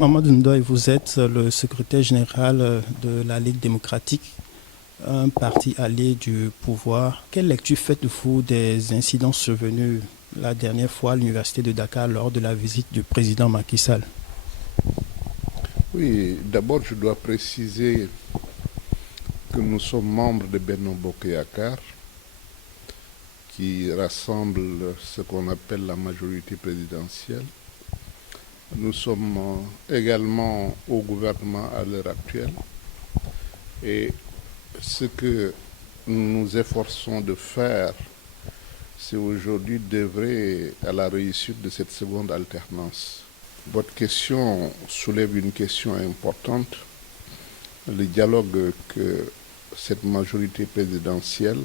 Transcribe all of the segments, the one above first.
Mamadou Ndoye, vous êtes le secrétaire général de la Ligue démocratique, un parti allié du pouvoir. Quelle lecture faites-vous des incidents survenus la dernière fois à l'Université de Dakar lors de la visite du président Macky Sall? Oui, d'abord je dois préciser que nous sommes membres de Benno Bokk Yakaar, qui rassemble ce qu'on appelle la majorité présidentielle. Nous sommes également au gouvernement à l'heure actuelle et ce que nous nous efforçons de faire, c'est aujourd'hui d'œuvrer à la réussite de cette seconde alternance. Votre question soulève une question importante. Le dialogue que cette majorité présidentielle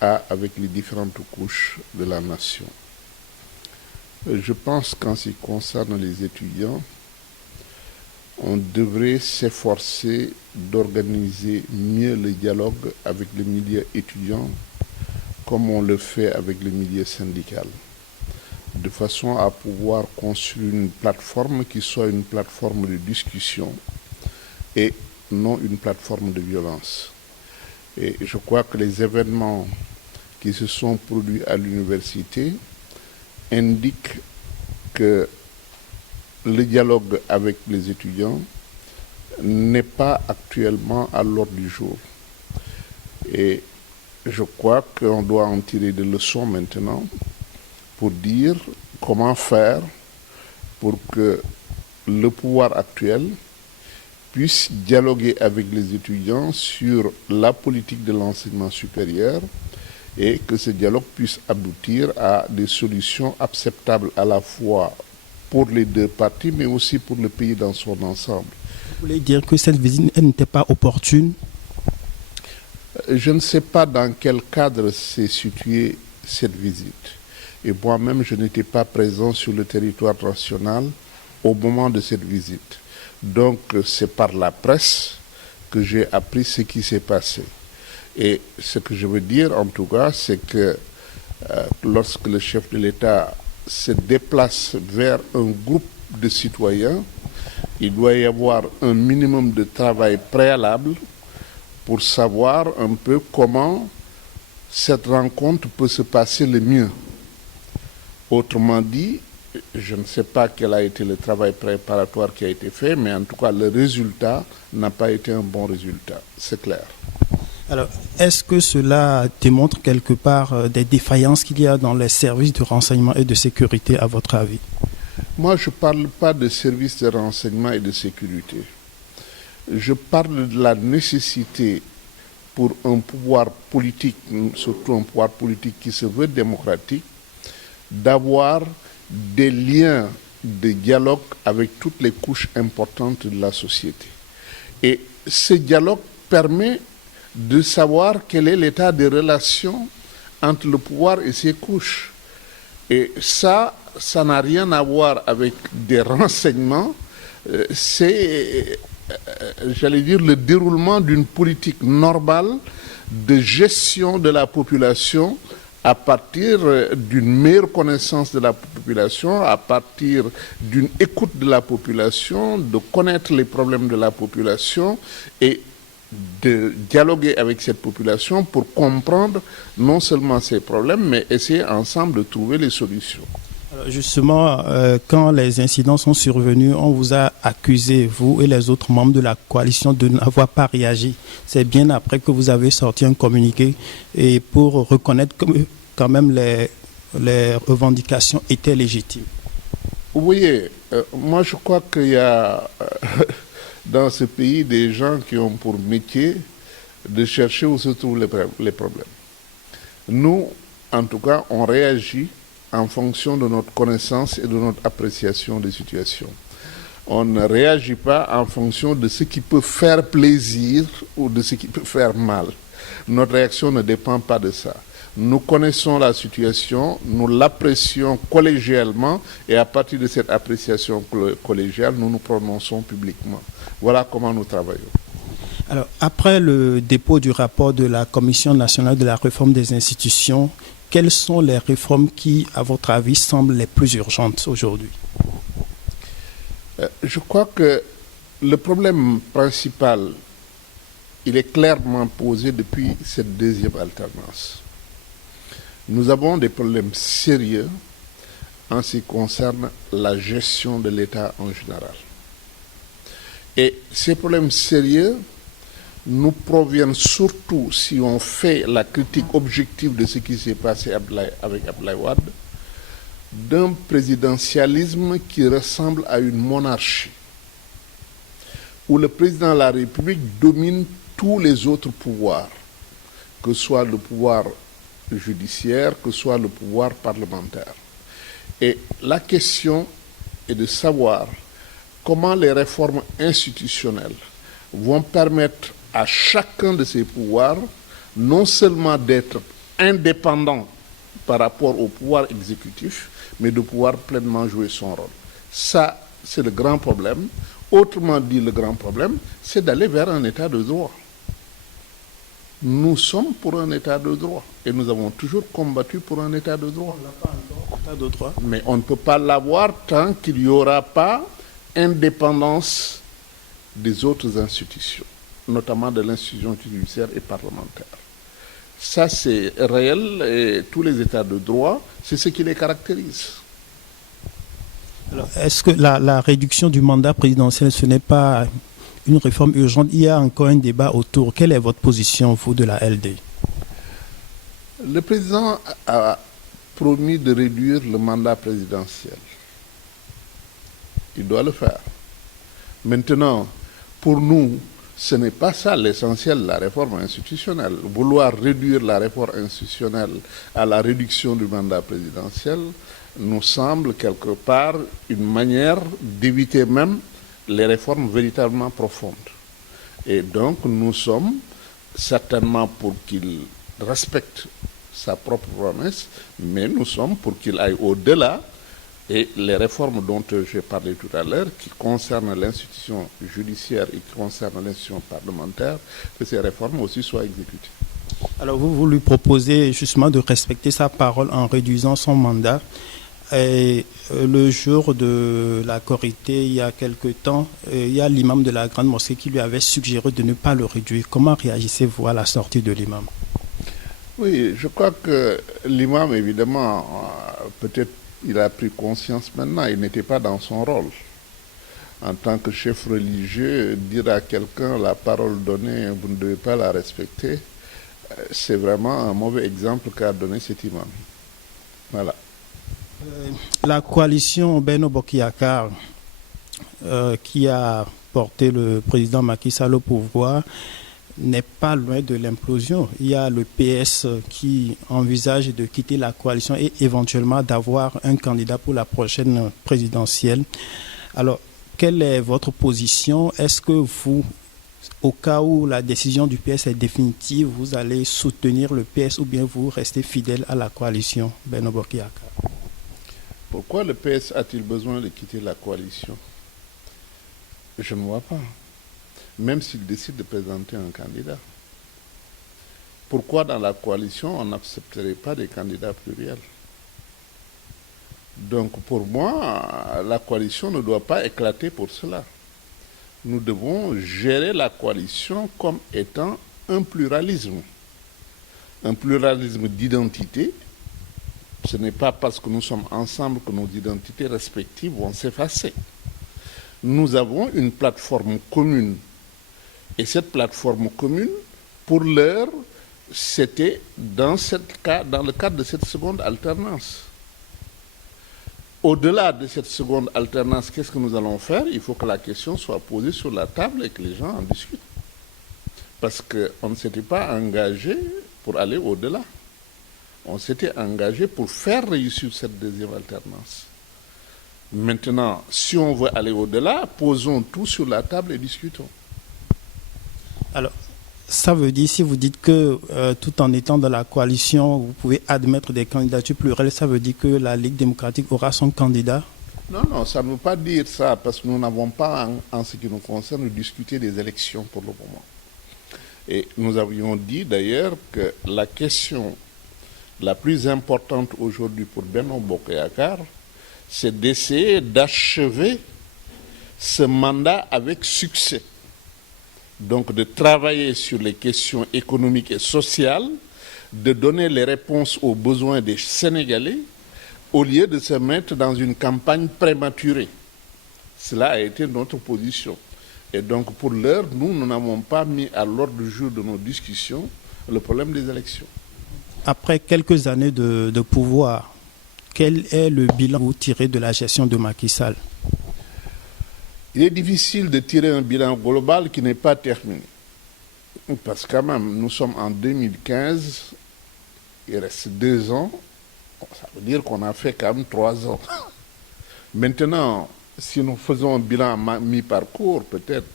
a avec les différentes couches de la nation. Je pense qu'en ce qui concerne les étudiants, on devrait s'efforcer d'organiser mieux le dialogue avec le milieu étudiant comme on le fait avec le milieu syndical, de façon à pouvoir construire une plateforme qui soit une plateforme de discussion et non une plateforme de violence. Et je crois que les événements qui se sont produits à l'université indiquent que le dialogue avec les étudiants n'est pas actuellement à l'ordre du jour. Et je crois qu'on doit en tirer des leçons maintenant pour dire comment faire pour que le pouvoir actuel puisse dialoguer avec les étudiants sur la politique de l'enseignement supérieur et que ce dialogue puisse aboutir à des solutions acceptables à la fois pour les deux parties, mais aussi pour le pays dans son ensemble. Vous voulez dire que cette visite n'était pas opportune? Je ne sais pas dans quel cadre s'est située cette visite. Et moi-même, je n'étais pas présent sur le territoire national au moment de cette visite. Donc, c'est par la presse que j'ai appris ce qui s'est passé. Et ce que je veux dire, en tout cas, c'est que lorsque le chef de l'État se déplace vers un groupe de citoyens, il doit y avoir un minimum de travail préalable pour savoir un peu comment cette rencontre peut se passer le mieux. Autrement dit, je ne sais pas quel a été le travail préparatoire qui a été fait, mais en tout cas, le résultat n'a pas été un bon résultat, c'est clair. Alors, est-ce que cela démontre quelque part des défaillances qu'il y a dans les services de renseignement et de sécurité, à votre avis? Moi, je ne parle pas de services de renseignement et de sécurité. Je parle de la nécessité pour un pouvoir politique, surtout un pouvoir politique qui se veut démocratique, d'avoir des liens de dialogue avec toutes les couches importantes de la société. Et ce dialogue permet de savoir quel est l'état des relations entre le pouvoir et ses couches. Et ça n'a rien à voir avec des renseignements, c'est, j'allais dire, le déroulement d'une politique normale de gestion de la population à partir d'une meilleure connaissance de la population, à partir d'une écoute de la population, de connaître les problèmes de la population et de dialoguer avec cette population pour comprendre non seulement ses problèmes, mais essayer ensemble de trouver les solutions. Alors justement, quand les incidents sont survenus, on vous a accusé, vous et les autres membres de la coalition, de n'avoir pas réagi. C'est bien après que vous avez sorti un communiqué et pour reconnaître que quand même les revendications étaient légitimes. Vous voyez, moi je crois qu'il y a dans ce pays des gens qui ont pour métier de chercher où se trouvent les problèmes. Nous, en tout cas, on réagit en fonction de notre connaissance et de notre appréciation des situations. On ne réagit pas en fonction de ce qui peut faire plaisir ou de ce qui peut faire mal. Notre réaction ne dépend pas de ça. Nous connaissons la situation, nous l'apprécions collégialement et à partir de cette appréciation collégiale, nous nous prononçons publiquement. Voilà comment nous travaillons. Alors, après le dépôt du rapport de la Commission nationale de la réforme des institutions, quelles sont les réformes qui, à votre avis, semblent les plus urgentes aujourd'hui? Je crois que le problème principal, il est clairement posé depuis cette deuxième alternance. Nous avons des problèmes sérieux en ce qui concerne la gestion de l'État en général. Et ces problèmes sérieux nous proviennent surtout, si on fait la critique objective de ce qui s'est passé avec Abdoulaye Wade, d'un présidentialisme qui ressemble à une monarchie, où le président de la République domine tous les autres pouvoirs, que ce soit le pouvoir judiciaire, que ce soit le pouvoir parlementaire. Et la question est de savoir comment les réformes institutionnelles vont permettre à chacun de ces pouvoirs non seulement d'être indépendant par rapport au pouvoir exécutif, mais de pouvoir pleinement jouer son rôle. Ça, c'est le grand problème. Autrement dit, le grand problème, c'est d'aller vers un état de droit. Nous sommes pour un état de droit et nous avons toujours combattu pour un état de droit. On n'a pas encore état de droit. Mais on ne peut pas l'avoir tant qu'il n'y aura pas indépendance des autres institutions, notamment de l'institution judiciaire et parlementaire. Ça, c'est réel et tous les états de droit, c'est ce qui les caractérise. Alors, est-ce que la réduction du mandat présidentiel, ce n'est pas une réforme urgente? Il y a encore un débat autour. Quelle est votre position, vous, de la LD? Le président a promis de réduire le mandat présidentiel. Il doit le faire. Maintenant, pour nous, ce n'est pas ça l'essentiel de la réforme institutionnelle. Vouloir réduire la réforme institutionnelle à la réduction du mandat présidentiel nous semble quelque part une manière d'éviter même les réformes véritablement profondes. Et donc nous sommes certainement pour qu'il respecte sa propre promesse, mais nous sommes pour qu'il aille au-delà. Et les réformes dont j'ai parlé tout à l'heure, qui concernent l'institution judiciaire et qui concernent l'institution parlementaire, que ces réformes aussi soient exécutées. Alors vous lui proposez justement de respecter sa parole en réduisant son mandat. Et le jour de la Korité, il y a quelque temps, il y a l'imam de la Grande Mosquée qui lui avait suggéré de ne pas le réduire. Comment réagissez-vous à la sortie de l'imam? Oui, je crois que l'imam, évidemment, peut-être il a pris conscience maintenant, il n'était pas dans son rôle. En tant que chef religieux, dire à quelqu'un la parole donnée, vous ne devez pas la respecter, c'est vraiment un mauvais exemple qu'a donné cet imam. Voilà. La coalition Benno Bokk Yakaar, qui a porté le président Macky Sall au pouvoir, n'est pas loin de l'implosion. Il y a le PS qui envisage de quitter la coalition et éventuellement d'avoir un candidat pour la prochaine présidentielle. Alors, quelle est votre position? Est-ce que vous, au cas où la décision du PS est définitive, vous allez soutenir le PS ou bien vous restez fidèle à la coalition Benno Bokk Yakaar? Pourquoi le PS a-t-il besoin de quitter la coalition? Je ne vois pas. Même s'il décide de présenter un candidat. Pourquoi dans la coalition, on n'accepterait pas des candidats pluriels? Donc pour moi, la coalition ne doit pas éclater pour cela. Nous devons gérer la coalition comme étant un pluralisme d'identité. Ce n'est pas parce que nous sommes ensemble que nos identités respectives vont s'effacer. Nous avons une plateforme commune. Et cette plateforme commune, pour l'heure, c'était dans le cadre de cette seconde alternance. Au-delà de cette seconde alternance, qu'est-ce que nous allons faire? Il faut que la question soit posée sur la table et que les gens en discutent. Parce qu'on ne s'était pas engagé pour aller au-delà. On s'était engagé pour faire réussir cette deuxième alternance. Maintenant, si on veut aller au-delà, posons tout sur la table et discutons. Alors, ça veut dire, si vous dites que tout en étant dans la coalition, vous pouvez admettre des candidatures plurielles, ça veut dire que la Ligue démocratique aura son candidat? Non, ça ne veut pas dire ça, parce que nous n'avons pas, en ce qui nous concerne, discuté des élections pour le moment. Et nous avions dit d'ailleurs que la question la plus importante aujourd'hui pour Benno Bokk Yakaar, c'est d'essayer d'achever ce mandat avec succès. Donc de travailler sur les questions économiques et sociales, de donner les réponses aux besoins des Sénégalais, au lieu de se mettre dans une campagne prématurée. Cela a été notre position. Et donc pour l'heure, nous n'avons pas mis à l'ordre du jour de nos discussions le problème des élections. Après quelques années de pouvoir, quel est le bilan que vous tirez de la gestion de Macky Sall? Il est difficile de tirer un bilan global qui n'est pas terminé. Parce que quand même, nous sommes en 2015, il reste 2 ans, ça veut dire qu'on a fait quand même 3 ans. Maintenant, si nous faisons un bilan à mi-parcours, peut-être,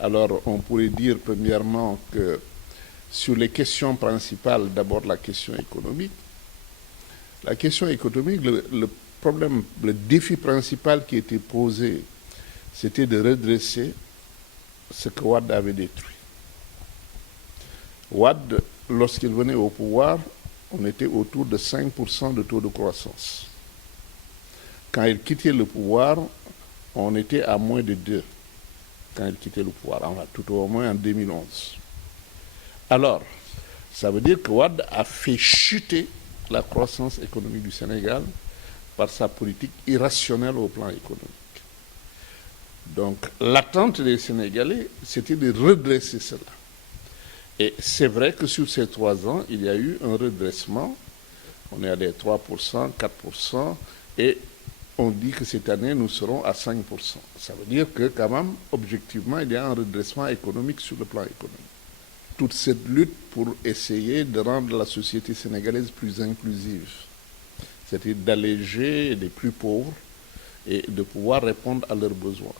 alors on pourrait dire premièrement que sur les questions principales, d'abord la question économique. La question économique, le problème, le défi principal qui était posé, c'était de redresser ce que Wade avait détruit. Wade, lorsqu'il venait au pouvoir, on était autour de 5% de taux de croissance. Quand il quittait le pouvoir, on était à moins de 2%. Quand il quittait le pouvoir, tout au moins en 2011. Alors, ça veut dire que Wade a fait chuter la croissance économique du Sénégal par sa politique irrationnelle au plan économique. Donc, l'attente des Sénégalais, c'était de redresser cela. Et c'est vrai que sur ces 3 ans, il y a eu un redressement. On est à des 3%, 4%, et on dit que cette année, nous serons à 5%. Ça veut dire que, quand même, objectivement, il y a un redressement économique sur le plan économique. Toute cette lutte pour essayer de rendre la société sénégalaise plus inclusive, c'est-à-dire d'alléger les plus pauvres et de pouvoir répondre à leurs besoins.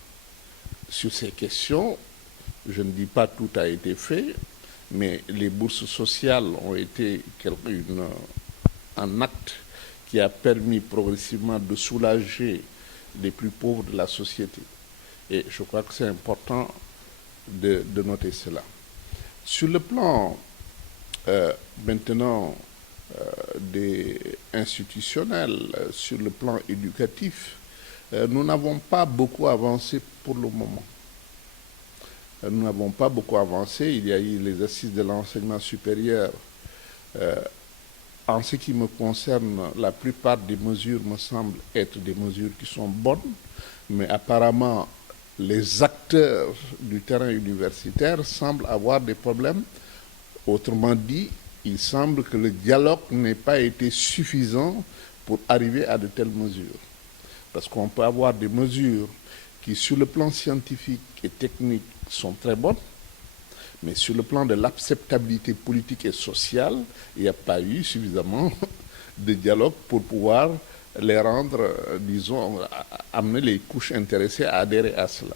Sur ces questions, je ne dis pas tout a été fait, mais les bourses sociales ont été un acte qui a permis progressivement de soulager les plus pauvres de la société. Et je crois que c'est important de noter cela. Sur le plan maintenant des institutionnels, sur le plan éducatif, nous n'avons pas beaucoup avancé pour le moment. Nous n'avons pas beaucoup avancé. Il y a eu les assises de l'enseignement supérieur. En ce qui me concerne, la plupart des mesures me semblent être des mesures qui sont bonnes, mais apparemment, les acteurs du terrain universitaire semblent avoir des problèmes. Autrement dit, il semble que le dialogue n'ait pas été suffisant pour arriver à de telles mesures. Parce qu'on peut avoir des mesures qui, sur le plan scientifique et technique, sont très bonnes, mais sur le plan de l'acceptabilité politique et sociale, il n'y a pas eu suffisamment de dialogue pour pouvoir les rendre, disons, amener les couches intéressées à adhérer à cela.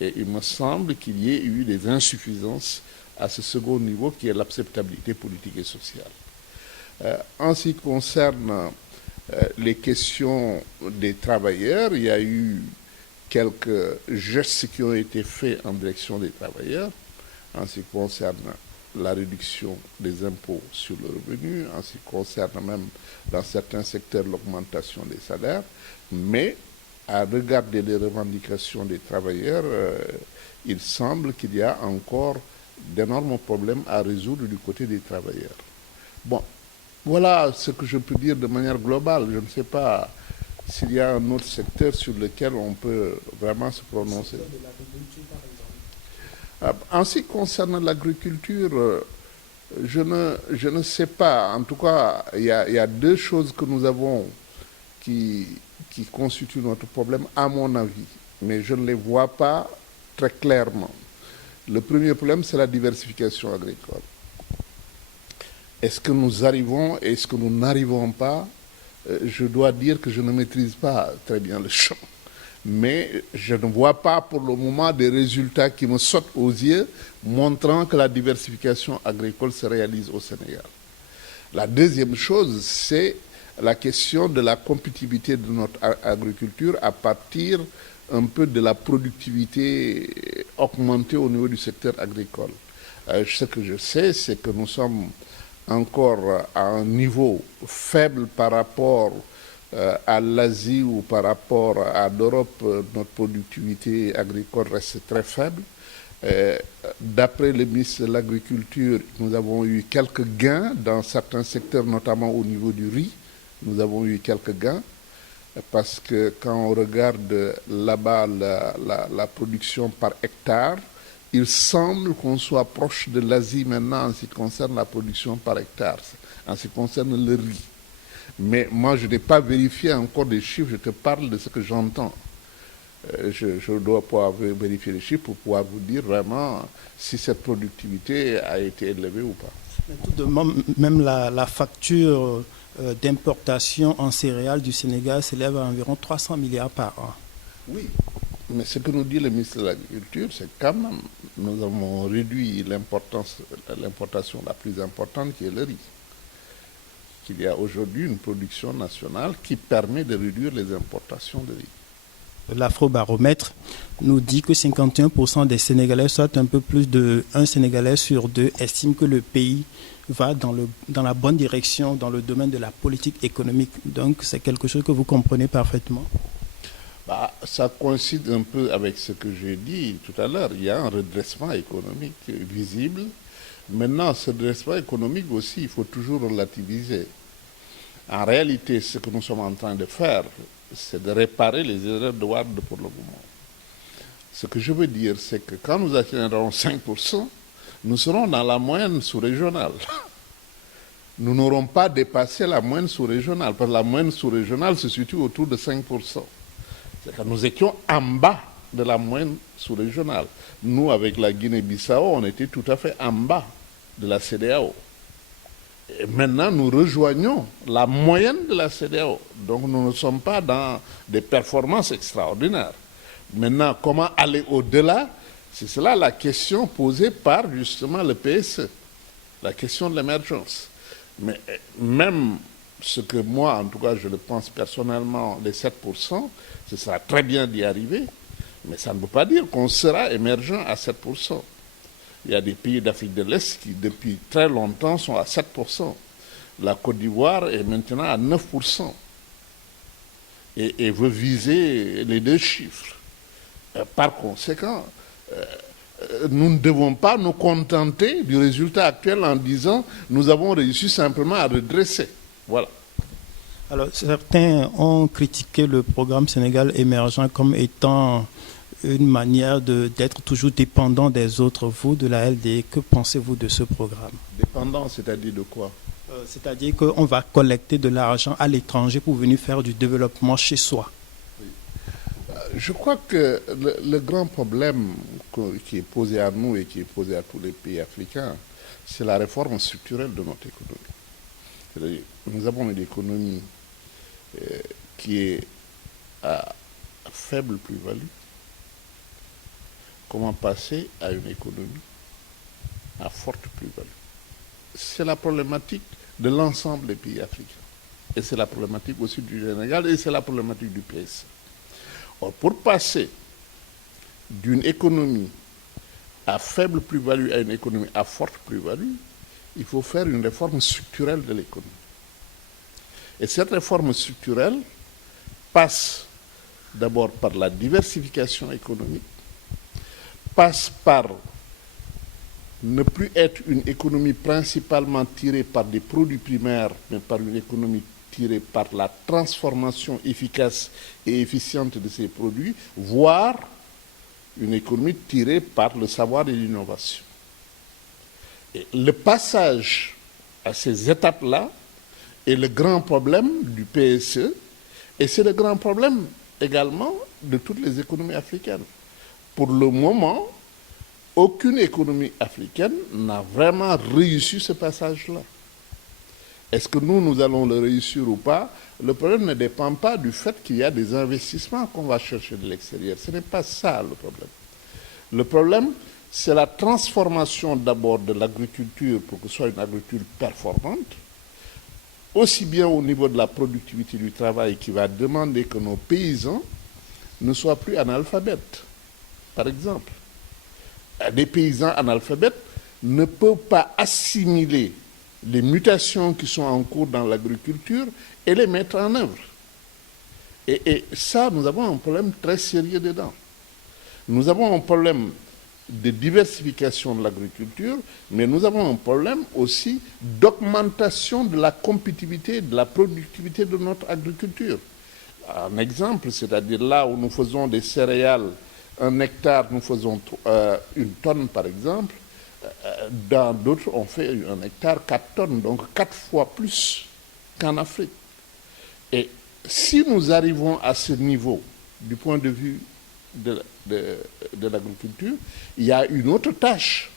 Et il me semble qu'il y ait eu des insuffisances à ce second niveau qui est l'acceptabilité politique et sociale. En ce qui concerne les questions des travailleurs, il y a eu quelques gestes qui ont été faits en direction des travailleurs, en ce qui concerne la réduction des impôts sur le revenu, en ce qui concerne même dans certains secteurs l'augmentation des salaires, mais à regarder les revendications des travailleurs, il semble qu'il y a encore d'énormes problèmes à résoudre du côté des travailleurs. Bon, voilà ce que je peux dire de manière globale. Je ne sais pas s'il y a un autre secteur sur lequel on peut vraiment se prononcer. En ce qui concerne l'agriculture, je ne sais pas. En tout cas, il y a 2 choses que nous avons qui constituent notre problème, à mon avis. Mais je ne les vois pas très clairement. Le premier problème, c'est la diversification agricole. Est-ce que nous arrivons, est-ce que nous n'arrivons pas? Je dois dire que je ne maîtrise pas très bien le champ. Mais je ne vois pas pour le moment des résultats qui me sautent aux yeux montrant que la diversification agricole se réalise au Sénégal. La deuxième chose, c'est la question de la compétitivité de notre agriculture à partir un peu de la productivité augmentée au niveau du secteur agricole. Ce que je sais, c'est que nous sommes encore à un niveau faible par rapport à l'Asie ou par rapport à l'Europe, notre productivité agricole reste très faible. D'après le ministre de l'Agriculture, nous avons eu quelques gains dans certains secteurs, notamment au niveau du riz. Nous avons eu quelques gains parce que quand on regarde là-bas la production par hectare, il semble qu'on soit proche de l'Asie maintenant en ce qui concerne la production par hectare, en ce qui concerne le riz. Mais moi, je n'ai pas vérifié encore les chiffres, je te parle de ce que j'entends. Je dois pouvoir vérifier les chiffres pour pouvoir vous dire vraiment si cette productivité a été élevée ou pas. Mais tout de même, la facture d'importation en céréales du Sénégal s'élève à environ 300 milliards par an. Oui, mais ce que nous dit le ministre de l'Agriculture, c'est quand même, nous avons réduit l'importation la plus importante qui est le riz. Qu'il y a aujourd'hui une production nationale qui permet de réduire les importations de riz. L'Afrobaromètre nous dit que 51% des Sénégalais, soit un peu plus d'un Sénégalais sur deux, estiment que le pays va dans la bonne direction dans le domaine de la politique économique. Donc c'est quelque chose que vous comprenez parfaitement. Ça coïncide un peu avec ce que j'ai dit tout à l'heure. Il y a un redressement économique visible. Maintenant, ce redressement économique aussi, il faut toujours relativiser. En réalité, ce que nous sommes en train de faire, c'est de réparer les erreurs de Wade pour le moment. Ce que je veux dire, c'est que quand nous atteindrons 5%, nous serons dans la moyenne sous-régionale. Nous n'aurons pas dépassé la moyenne sous-régionale, parce que la moyenne sous-régionale se situe autour de 5%. C'est que nous étions en bas de la moyenne sous-régionale. Nous, avec la Guinée-Bissau, on était tout à fait en bas de la CEDEAO. Et maintenant, nous rejoignons la moyenne de la CEDEAO. Donc, nous ne sommes pas dans des performances extraordinaires. Maintenant, comment aller au-delà? C'est cela la question posée par justement le PSE, la question de l'émergence. Mais même ce que moi, en tout cas, je le pense personnellement, les 7%, ce sera très bien d'y arriver, mais ça ne veut pas dire qu'on sera émergent à 7%. Il y a des pays d'Afrique de l'Est qui, depuis très longtemps, sont à 7%. La Côte d'Ivoire est maintenant à 9% et veut viser les deux chiffres. Par conséquent, nous ne devons pas nous contenter du résultat actuel en disant nous avons réussi simplement à redresser. Voilà. Alors, certains ont critiqué le programme Sénégal émergent comme étant une manière d'être toujours dépendant des autres. Vous, de la LD, que pensez-vous de ce programme? Dépendant, c'est-à-dire de quoi? C'est-à-dire qu'on va collecter de l'argent à l'étranger pour venir faire du développement chez soi. Oui. Je crois que le grand problème qui est posé à nous et qui est posé à tous les pays africains, c'est la réforme structurelle de notre économie. Nous avons une économie qui est à faible plus-value. Comment passer à une économie à forte plus-value? C'est la problématique de l'ensemble des pays africains. Et c'est la problématique aussi du Sénégal et c'est la problématique du PS. Or, pour passer d'une économie à faible plus-value à une économie à forte plus-value, il faut faire une réforme structurelle de l'économie. Et cette réforme structurelle passe d'abord par la diversification économique, passe par ne plus être une économie principalement tirée par des produits primaires, mais par une économie tirée par la transformation efficace et efficiente de ces produits, voire une économie tirée par le savoir et l'innovation. Et le passage à ces étapes-là est le grand problème du PSE et c'est le grand problème également de toutes les économies africaines. Pour le moment, aucune économie africaine n'a vraiment réussi ce passage-là. Est-ce que nous allons le réussir ou pas? Le problème ne dépend pas du fait qu'il y a des investissements qu'on va chercher de l'extérieur. Ce n'est pas ça le problème. Le problème, c'est la transformation d'abord de l'agriculture pour que ce soit une agriculture performante, aussi bien au niveau de la productivité du travail qui va demander que nos paysans ne soient plus analphabètes. Par exemple, des paysans analphabètes ne peuvent pas assimiler les mutations qui sont en cours dans l'agriculture et les mettre en œuvre. Et ça, nous avons un problème très sérieux dedans. Nous avons un problème de diversification de l'agriculture, mais nous avons un problème aussi d'augmentation de la compétitivité, de la productivité de notre agriculture. Un exemple, c'est-à-dire là où nous faisons des céréales, 1 hectare, nous faisons 1 tonne par exemple, dans d'autres, on fait 1 hectare 4 tonnes, donc 4 fois plus qu'en Afrique. Et si nous arrivons à ce niveau, du point de vue de l'agriculture, il y a une autre tâche.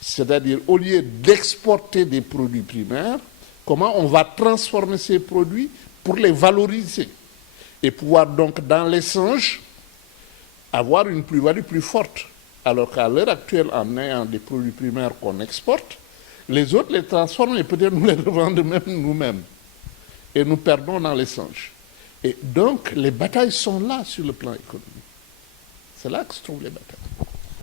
C'est-à-dire, au lieu d'exporter des produits primaires, comment on va transformer ces produits pour les valoriser et pouvoir donc, dans l'échange, avoir une plus-value plus forte. Alors qu'à l'heure actuelle, en ayant des produits primaires qu'on exporte, les autres les transforment et peut-être nous les revendent même nous-mêmes. Et nous perdons dans l'échange. Et donc, les batailles sont là sur le plan économique. C'est là que se trouvent les batailles.